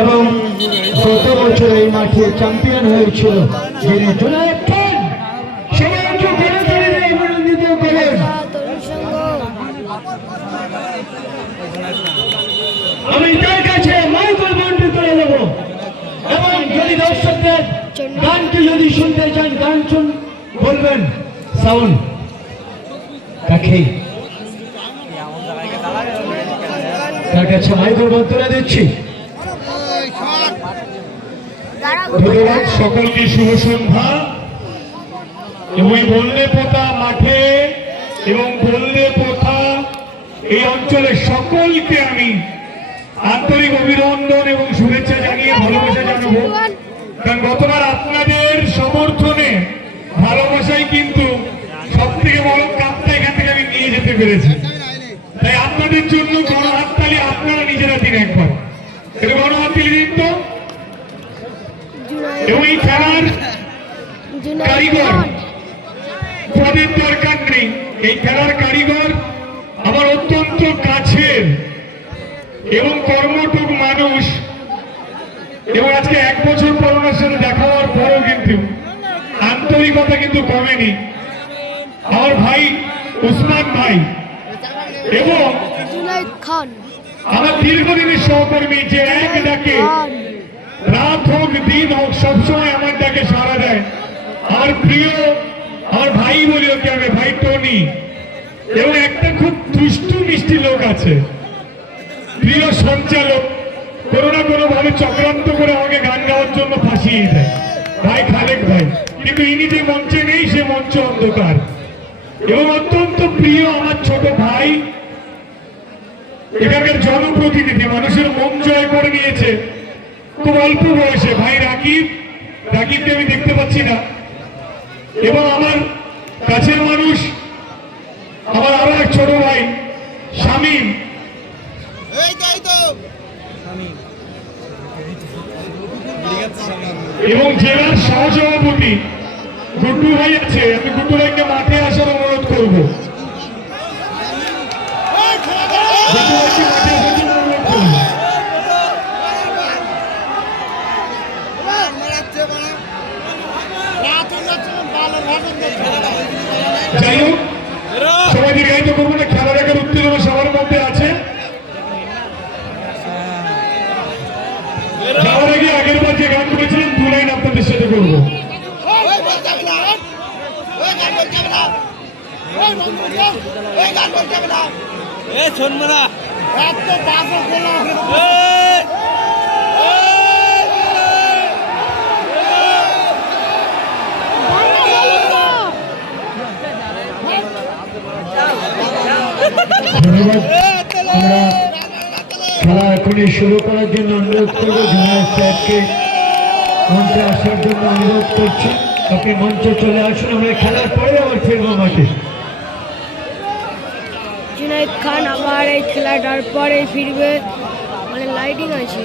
এবং গত বছর এই মাঠে চ্যাম্পিয়ন হয়েছিল যিনি জুনায়েদ খান, সবাইকে অভিনন্দিত করেন। আমি তার কাছে মাইক্রো বন্টু তুলে দেব এবং যদি দর্শকদের গানটি যদি শুনতে চান গান বলবেন সাউন্ড কাকে তার কাছে মাইক্রো বন্টু তুলে দিচ্ছি। ধন্যবাদ সকলকে, শুভ সন্ধ্যা। এবং বললে পোতা মাঠে এবং বললে পোতা এই অঞ্চলের সকলকে আমি আন্তরিক অভিনন্দন এবং শুভেচ্ছা জানিয়ে ভালোবাসা জানাবো। কারণ গতবার আপনাদের সমর্থনে ভালোবাসাই কিন্তু সব থেকে বড় কাপটা এখান থেকে আমি নিয়ে যেতে পেরেছি। তাই আপনাদের জন্য গণহাততালি আপনারা নিজেরা দিন একবার, এটা গণহাততালি দিন তো। এবং এই খেলার কারিগর পদের দরকার নেই, এই খেলার কারিগর আমার অত্যন্ত কাছের এবং কর্মটুক মানুষ। এবং আজকে 1 বছর পর ওনার সাথে দেখা হওয়ার পরও কিন্তু আন্তরিকতা কিন্তু কমেনি। আমার ভাই উসমান ভাই এবং আমার দীর্ঘদিনের সহকর্মী যে এক ডাকে রাত হোক দিন হোক সবসময় আমার ডাকে সাড়া দেয়, আমার প্রিয় আমার ভাই বলি ওকে আমি, ভাই টনি। এবং একটা খুব দুষ্টু মিষ্টি লোক আছে, প্রিয় সঞ্চালক, কোনো না কোনো ভাবে চক্রান্ত করে আমাকে গান গাওয়ার জন্য ফাঁসিয়ে দেয়, ভাই খালেক ভাই। কিন্তু ইনি যে মঞ্চে নেই সে মঞ্চ অন্ধকার। এবং অত্যন্ত প্রিয় আমার ছোট ভাই, এখানকার জনপ্রতিনিধি, মানুষের মন জয় করে নিয়েছে খুব অল্প বয়সে, ভাই রাকিব। রাকিবকে আমি দেখতে পাচ্ছি না। এবং আমার কাছের মানুষ আমার আরো এক ছোট ভাই শামীম, এবং জেলার সহসভাপতি গুড্ডু ভাই আছে। আমি গুড্ডু ভাইকে মাঠে আসার অনুরোধ করবো। যাই হোক, সবাই দীর্ঘায়িত করবো না, খেলা দেখার উত্তেজনা সবার মধ্যে আছে। যাওয়ার আগে আগের বার যে গান করেছিলাম 2 লাইন আপনাদের সাথে করবো। ধন্যবাদ। আমরা খেলা এখনই শুরু করার জন্য অনুরোধ করবো, জুনায়েদ সাহেবকে মঞ্চে আসার জন্য অনুরোধ করছি। আপনি মঞ্চে চলে আসুন, আমরা খেলার পরে আবার ফিরবো মাঠে। জুনায়েদ খান আবার এই খেলাটার পরে ফিরবে, মানে লাইটিং আছে।